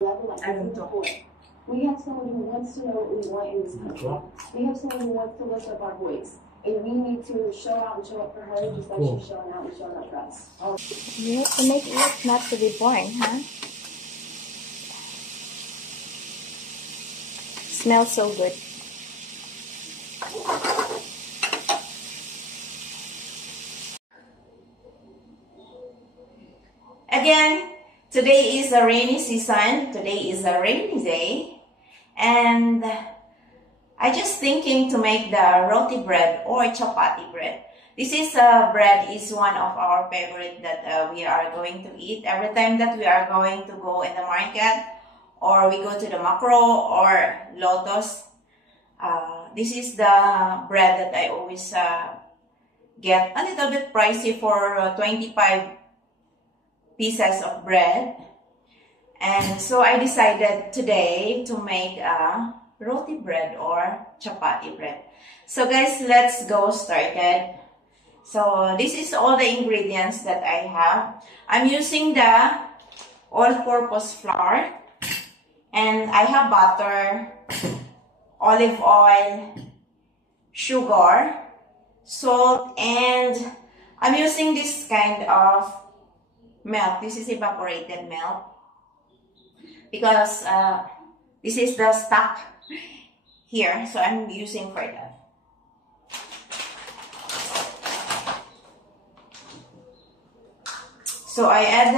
I don't know. We have someone who wants to know what we want in this country. We have someone who wants to lift up our voice. And we need to show out and show up for her just like she's showing out and showing up for us. You have to make it look not to be boring, huh? Smells so good. Again, today is a rainy season. Today is a rainy day. And I just thinking to make the roti bread or chapati bread. This is bread is one of our favorite that we are going to eat every time that we are going to go in the market or we go to the Macro or Lotus. This is the bread that I always get a little bit pricey for 25 pieces of bread. And so I decided today to make a roti bread or chapati bread. So guys, let's go started. So this is all the ingredients that I have. I'm using the all-purpose flour, and I have butter, olive oil, sugar, salt, and I'm using this kind of milk. This is evaporated milk because this is the stock here, so I'm using for that. So I add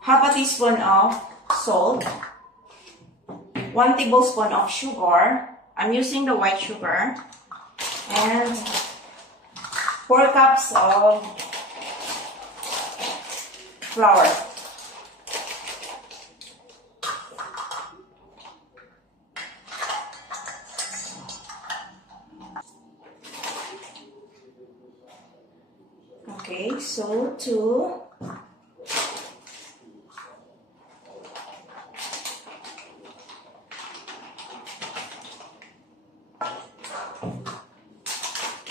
half a teaspoon of salt, 1 tablespoon of sugar. I'm using the white sugar, and 4 cups of flour. Okay, so 2.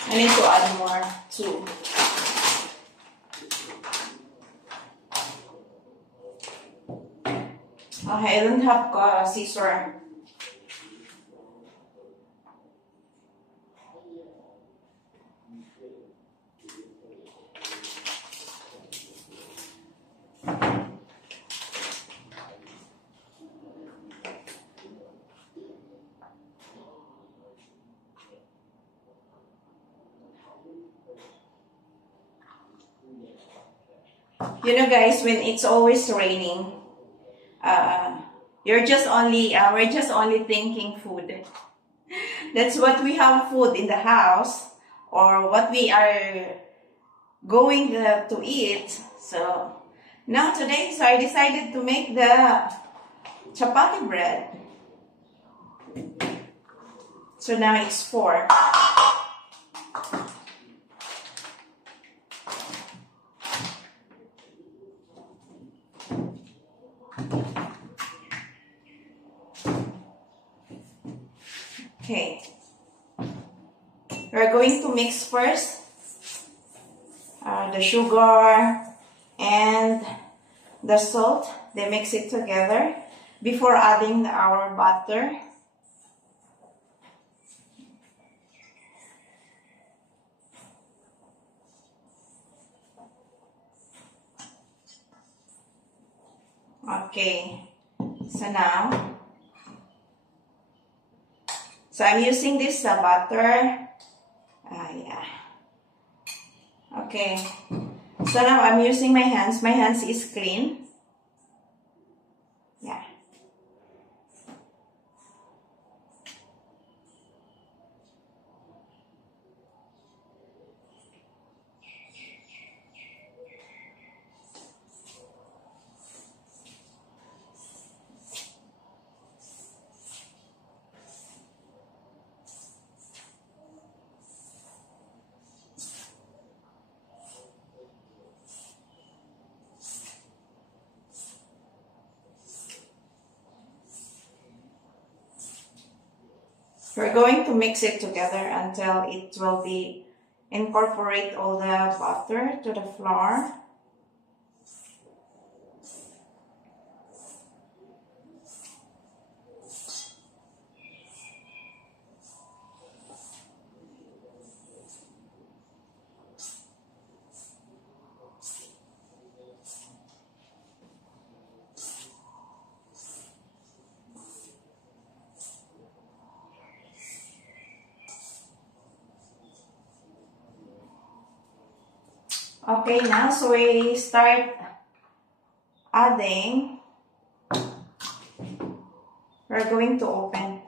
I need to add more, 2. Okay, I don't have a scissor. You know guys, when it's always raining, we're just only thinking food. That's what we have food in the house or what we are going to eat. So now today, so I decided to make the chapati bread. So now it's 4. Okay, we're going to mix first the sugar and the salt. They mix it together before adding our butter. Okay, so now, so I'm using this butter. Yeah. Okay. So now I'm using my hands. My hands is clean. Yeah. We're going to mix it together until it will be incorporate all the butter to the flour. Okay, now so we start adding. We're going to open.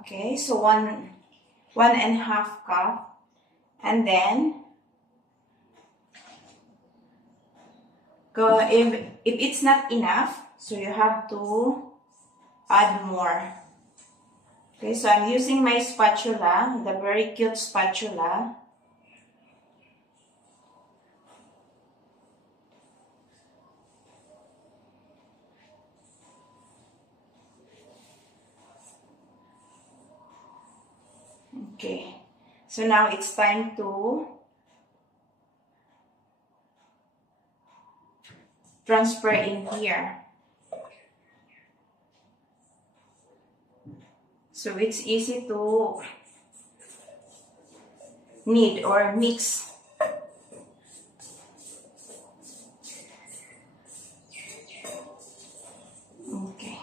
Okay, so 1.5 cup, and then go if it's not enough, so you have to add more. Okay, so I'm using my spatula, the very cute spatula. Okay, so now it's time to transfer in here. So it's easy to knead or mix. Okay.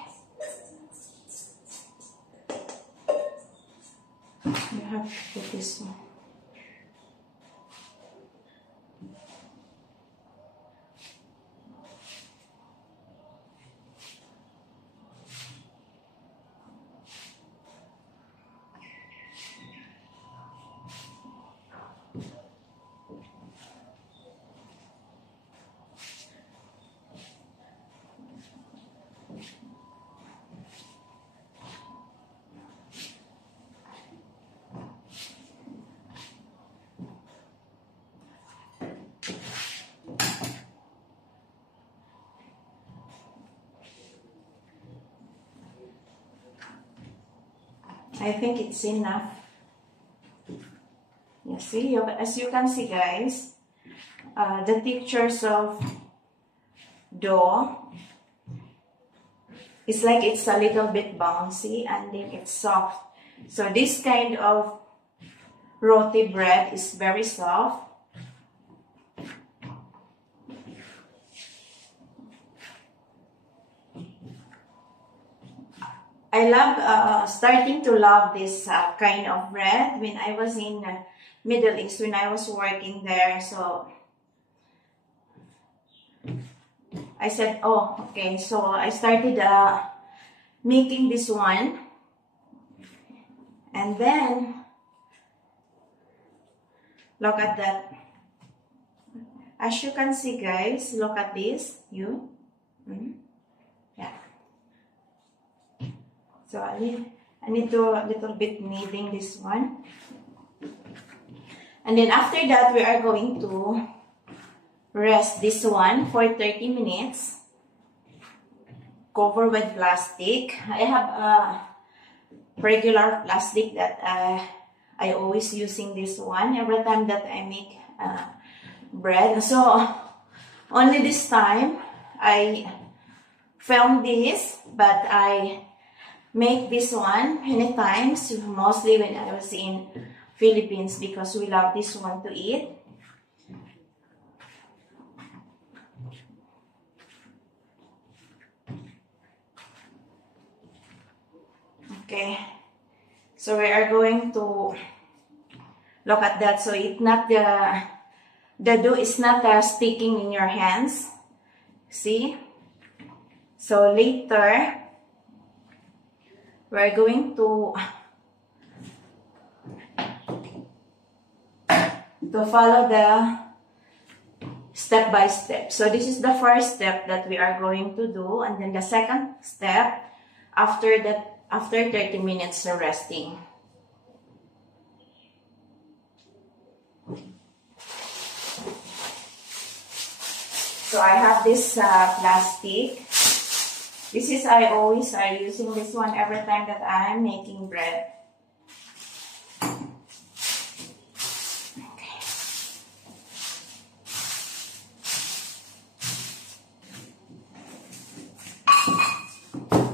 You have to put this one. I think it's enough. You see, as you can see, guys, the textures of dough is like it's a little bit bouncy and then it's soft. So this kind of roti bread is very soft. I love starting to love this kind of bread when I was in Middle East, when I was working there. So I said, oh, okay. So I started making this one. And then, look at that. As you can see, guys, look at this. Yeah. So I need to a little bit kneading this one. And then after that, we are going to rest this one for 30 minutes. Cover with plastic. I have a regular plastic that I always using this one every time that I make bread. So only this time I filmed this, but I make this one many times, mostly when I was in Philippines, because we love this one to eat. Okay, so we are going to look at that. So it's not the dough is not sticking in your hands. See? So later we're going to follow the step by step. So this is the first step that we are going to do, and then the second step after 30 minutes of resting. So I have this plastic. This is, I always are using this one every time that I'm making bread. Okay.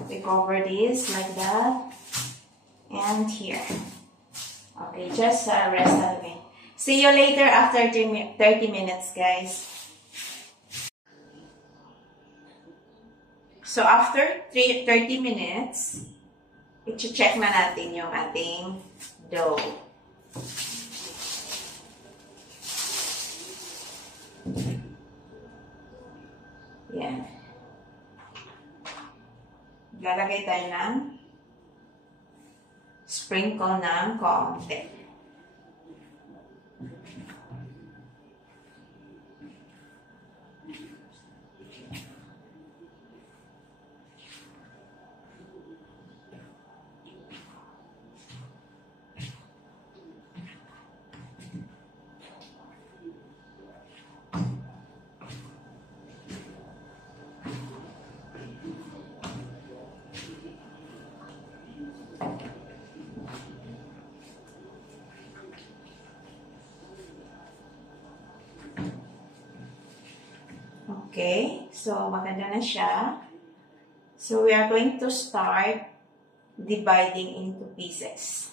We cover this like that. And here. Okay, just rest a little bit. See you later after 30 minutes, guys. So, after 30 minutes, i-check na natin yung ating dough. Yan. Lalagay tayo ng sprinkle ng konti. Okay, so maganda na siya. So we are going to start dividing into pieces.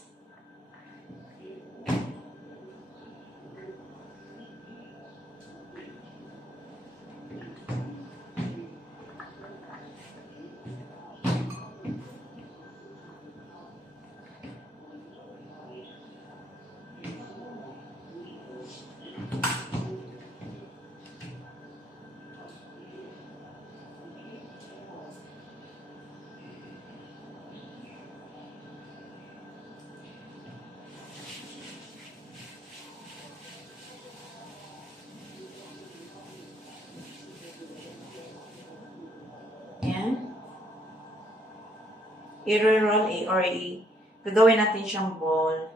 I-roll or gagawin natin siyang ball.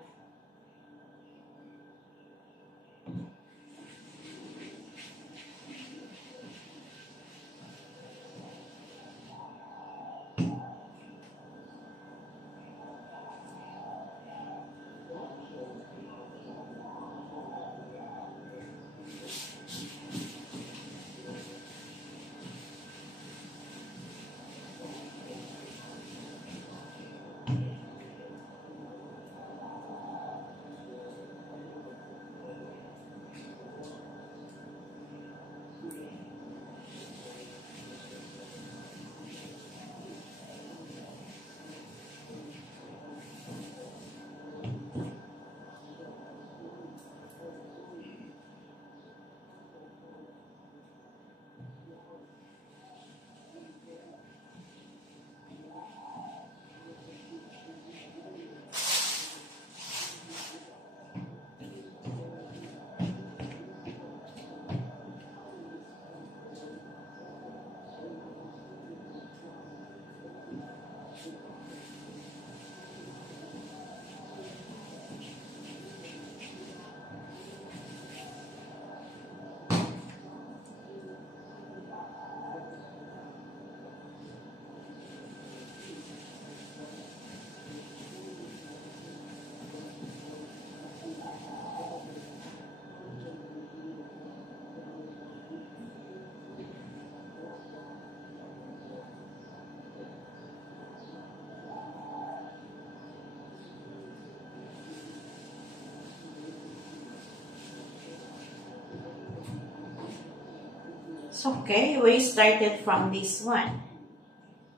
So, okay, we started from this one.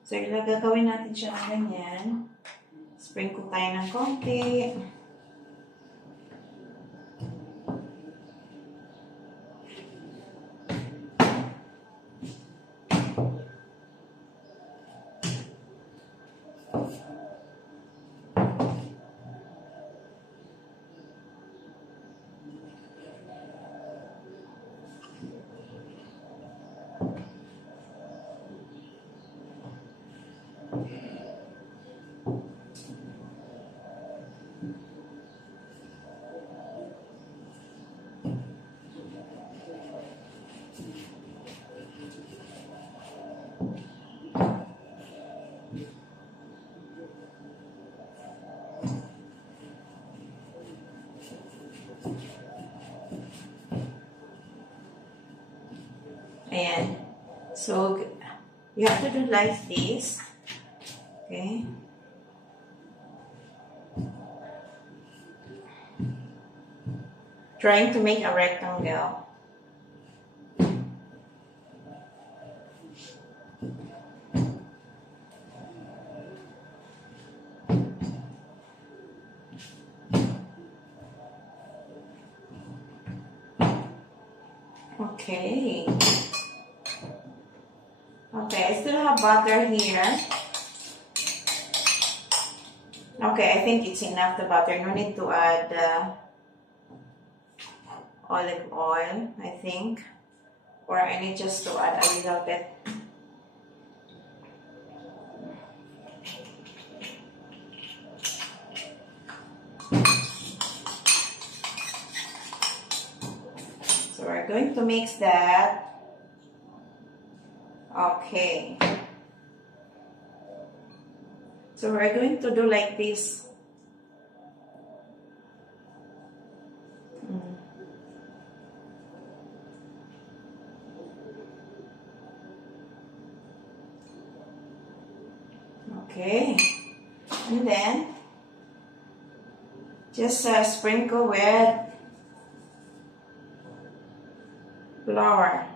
So, gagawin natin siya ng ganyan. Sprinkle tayo ng konti. Ayan. So, you have to do like this. Okay. Trying to make a rectangle. Okay. Okay, I still have butter here. Okay, I think it's enough, the butter. No need to add olive oil, I think. Or I need just to add a little bit. So we're going to mix that. Okay. So we're going to do like this. Okay. And then just sprinkle with flour.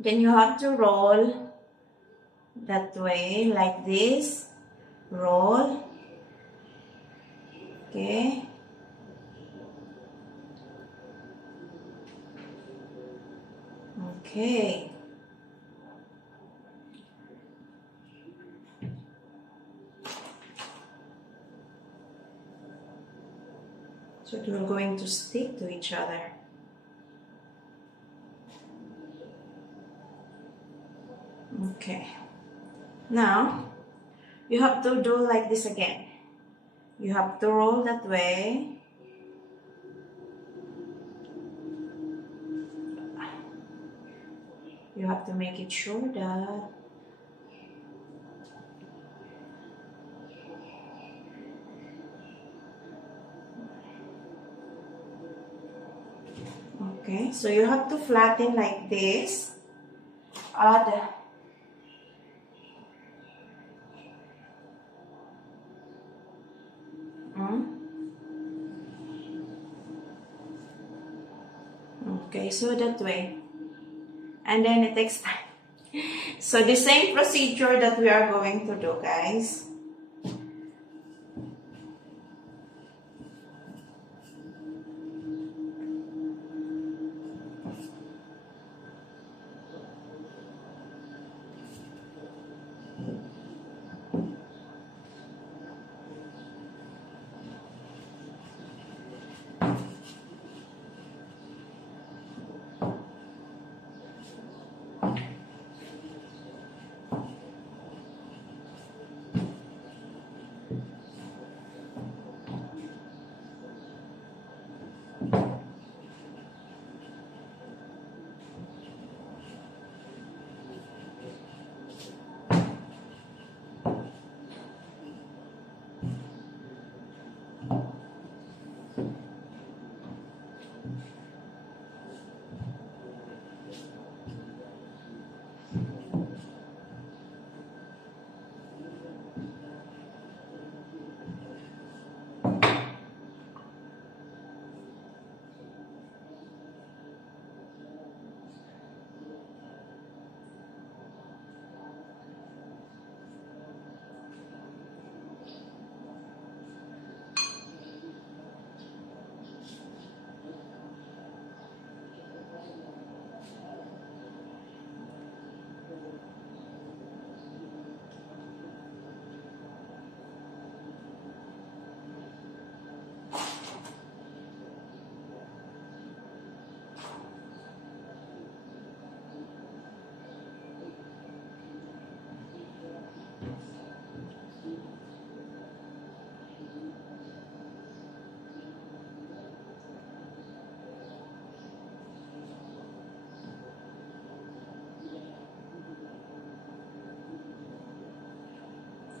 Then you have to roll that way, like this. Roll. Okay. Okay. So they're going to stick to each other. Okay. Now, you have to do like this again. You have to roll that way. You have to make it sure that okay, so you have to flatten like this. Add okay, so that way. And then it takes time. So the same procedure that we are going to do, guys.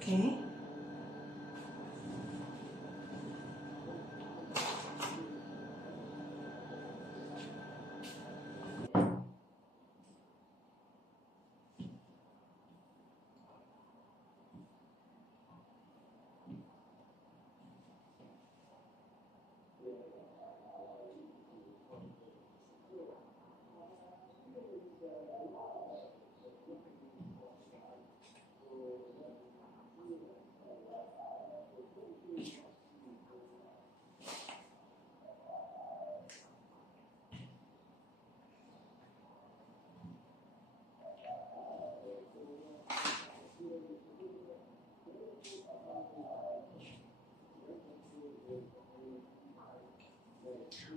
Okay.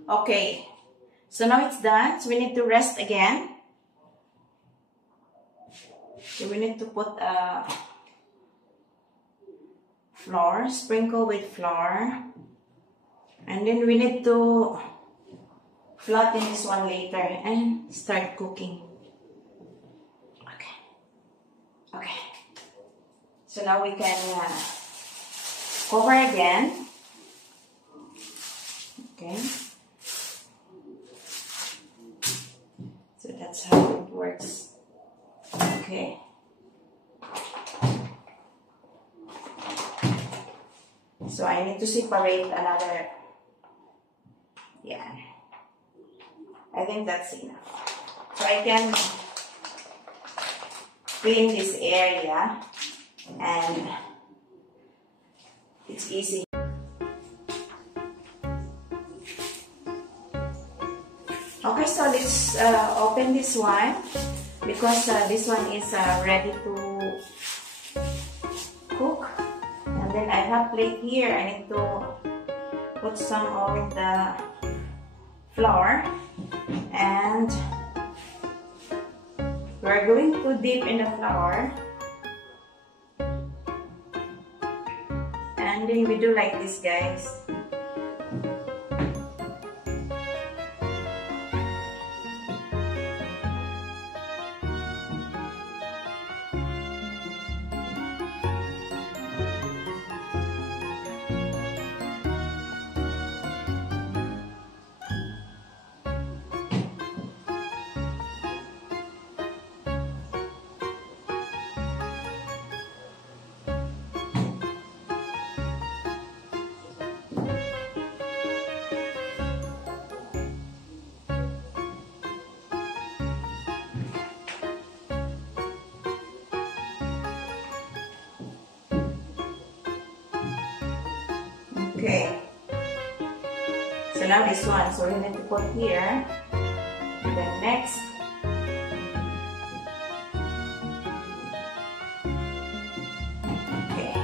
Okay, so now it's done. So we need to rest again. So we need to put flour, sprinkle with flour. And then we need to flatten this one later and start cooking. Okay. Okay. So now we can cover again. Okay. So that's how it works. Okay. So I need to separate another. Yeah. I think that's enough. So I can clean this area and it's easy. Okay, so let's open this one because this one is ready to cook. And then I have plate here. I need to put some of the flour and we're going to dip in the flour. And then we do like this, guys. Okay, so now this one, so we need to put here, and then next, okay,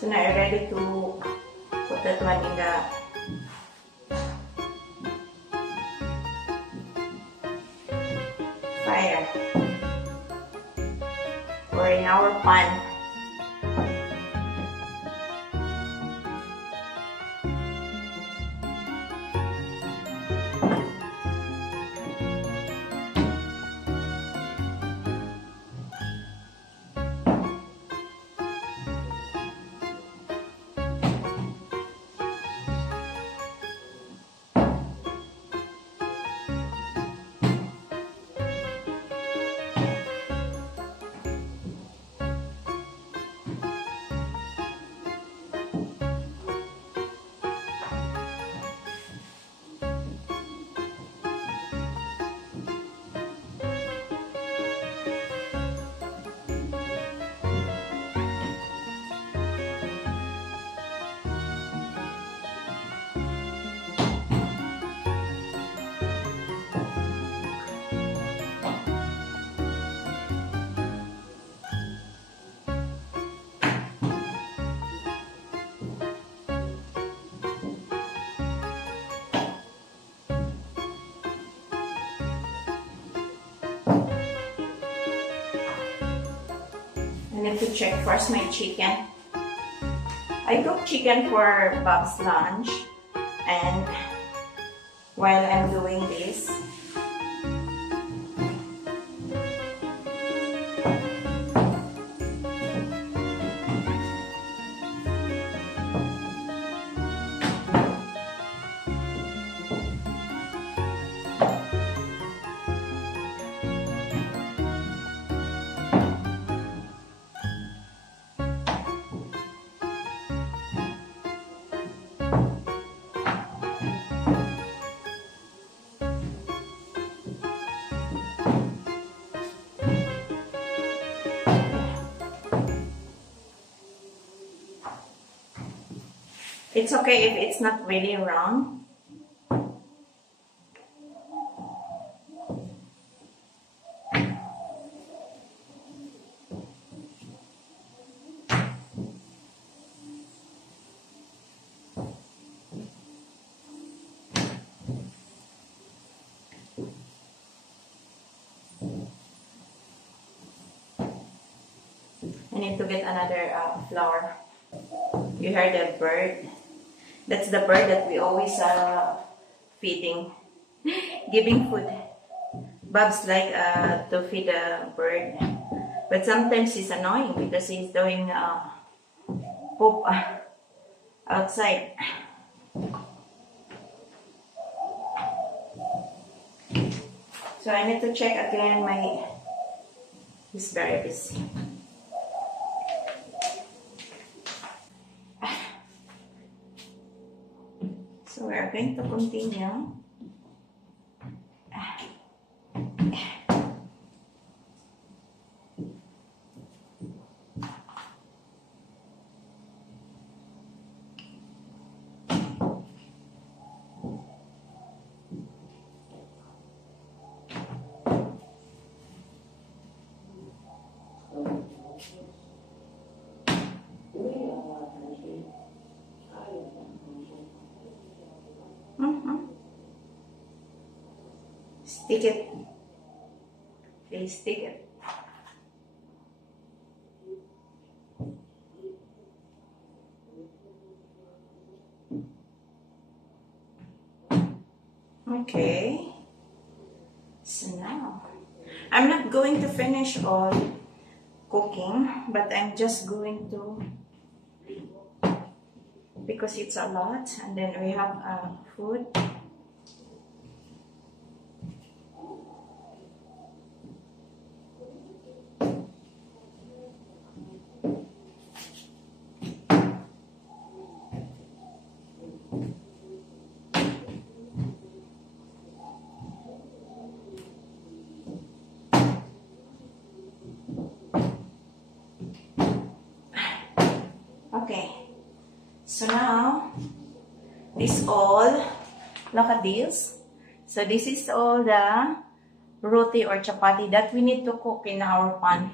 so now you're ready to put that one in the fire or in our pan. I need to check first my chicken. I cook chicken for Bob's lunch, and while I'm doing this, It's okay if it's not really round. I need to get another flower. You heard the bird? That's the bird that we always feeding, giving food. Bob's like to feed a bird, but sometimes he's annoying because he's doing poop outside. So I need to check again he's very busy. So we are going to continue. Stick it. Please stick it. Okay. So now, I'm not going to finish all cooking, but I'm just going to, because it's a lot, and then we have food. Okay, so now, this all, look at this. So this is all the roti or chapati that we need to cook in our pan.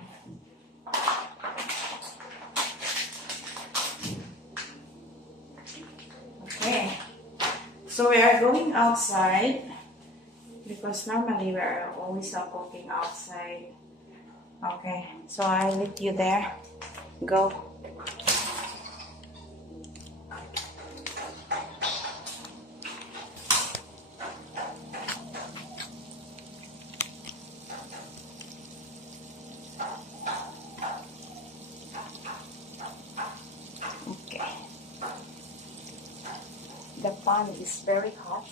Okay, so we are going outside because normally we are always cooking outside. Okay, so I leave you there. Go. The pan is very hot.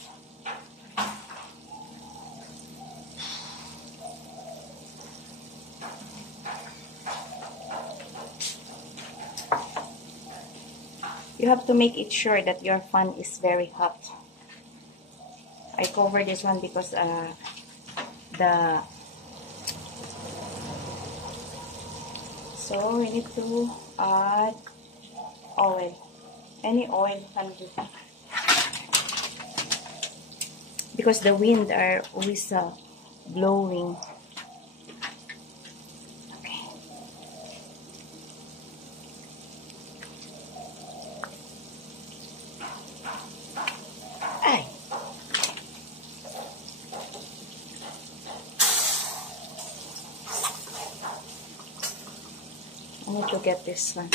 You have to make it sure that your pan is very hot. I cover this one because so we need to add oil. Any oil can do. Because the wind are always blowing. Okay. Ay. I need to get this one.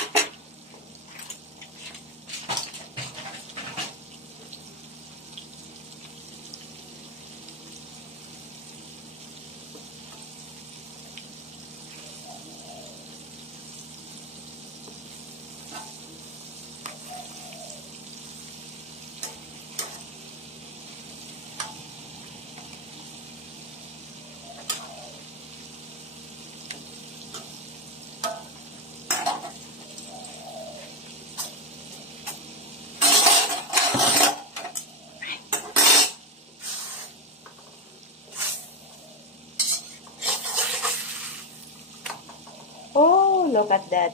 Oh, look at that.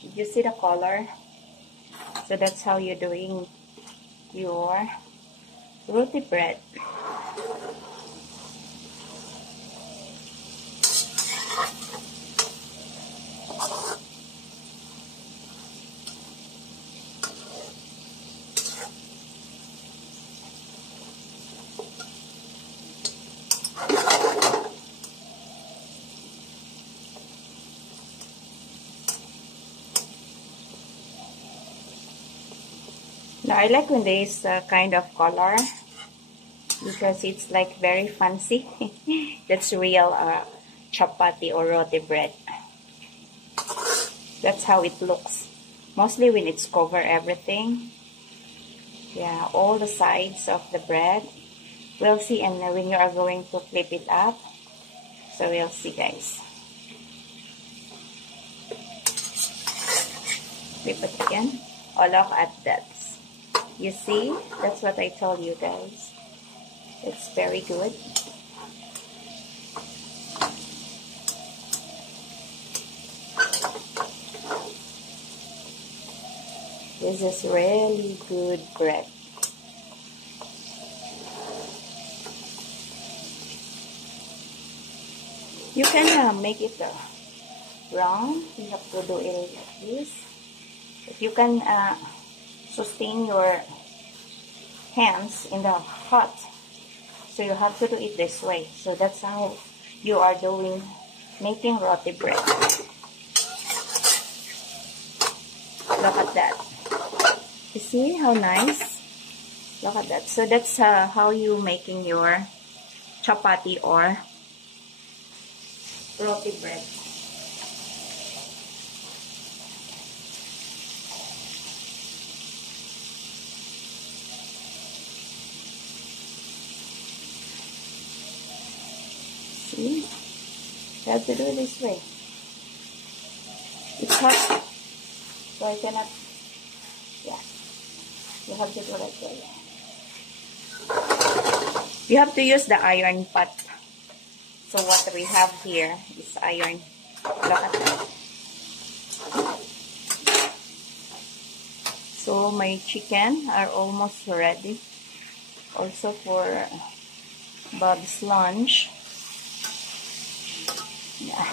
Did you see the color? So that's how you're doing your roti bread. Now I like when there's kind of color because it's like very fancy. That's real chapati or roti bread. That's how it looks. Mostly when it's cover everything. Yeah, all the sides of the bread. We'll see, and when you are going to flip it up. So we'll see, guys. Flip it again. Oh, look at that. You see? That's what I told you, guys. It's very good. This is really good bread. You can make it round. You have to do it like this. If you can sustain your hands in the hot, so you have to do it this way. So that's how you are doing making roti bread. Look at that. You see how nice? Look at that. So that's how you making your chapati or roti bread. See? You have to do it this way. It's hot, so I cannot. Yeah, you have to do it that way. You have to use the iron pot. So what we have here is iron. Look at that. So my chicken are almost ready. Also for Bob's lunch. Yeah.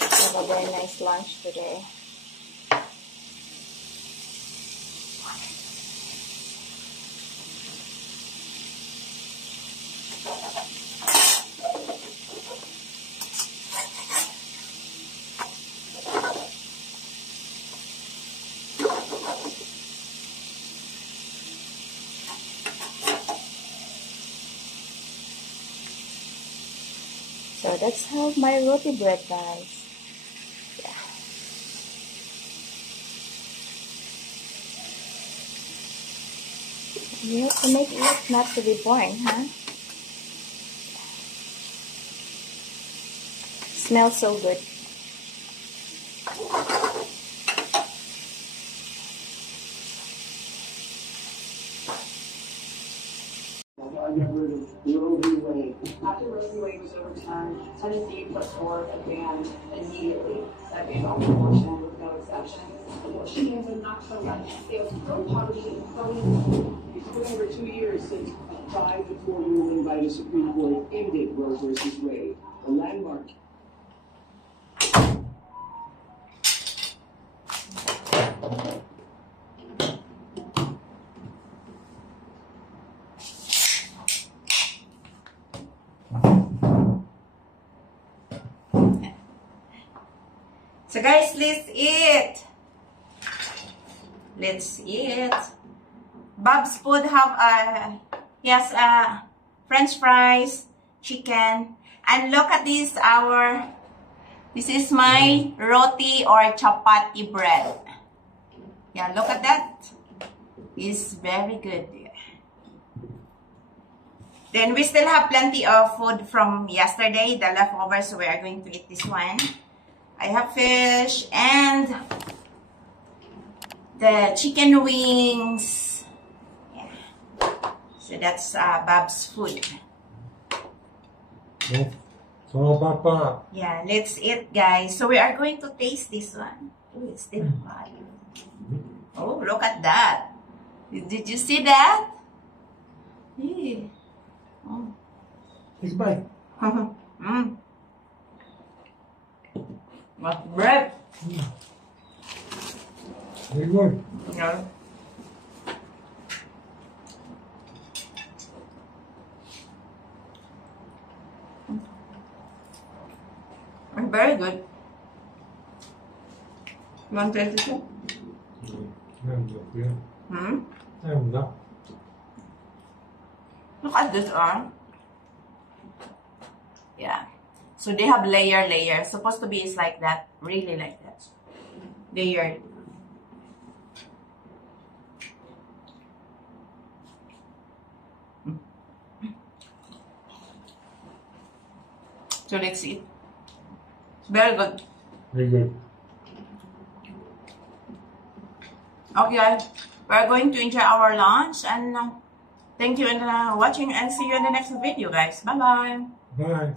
We have a very nice lunch today. So that's how my roti bread, guys. Yeah. You have to make it not to be boring, huh? Smells so good. After Roe v. Wade was overturned, Tennessee put forth a ban immediately that banned all abortion with no exceptions. Abortion are not pro-life. They are pro-poverty and pro-women. It's been over 2 years since a 5-4 ruling by the Supreme Court ended Roe versus Wade, a landmark. So guys, let's eat. Let's eat. Bob's Food have yes, French fries, chicken, and look at this. This is my roti or chapati bread. Yeah, look at that. It's very good. Then we still have plenty of food from yesterday, the leftovers. So we are going to eat this one. I have fish and the chicken wings. Yeah. So that's Bob's Food. Yeah, let's eat, guys. So we are going to taste this one. Oh, it's still hot. Oh, look at that. Did you see that? Yeah. Oh. It's bite. Mm. What bread? Very good. Yeah. Very good. You want to taste it too? Hmm? Look at this arm. Yeah. So they have layer. Supposed to be is like that. Really like that. Layer. So let's eat. Very good. Very good. Okay, guys. We're going to enjoy our lunch and thank you for watching and see you in the next video, guys. Bye-bye. Bye.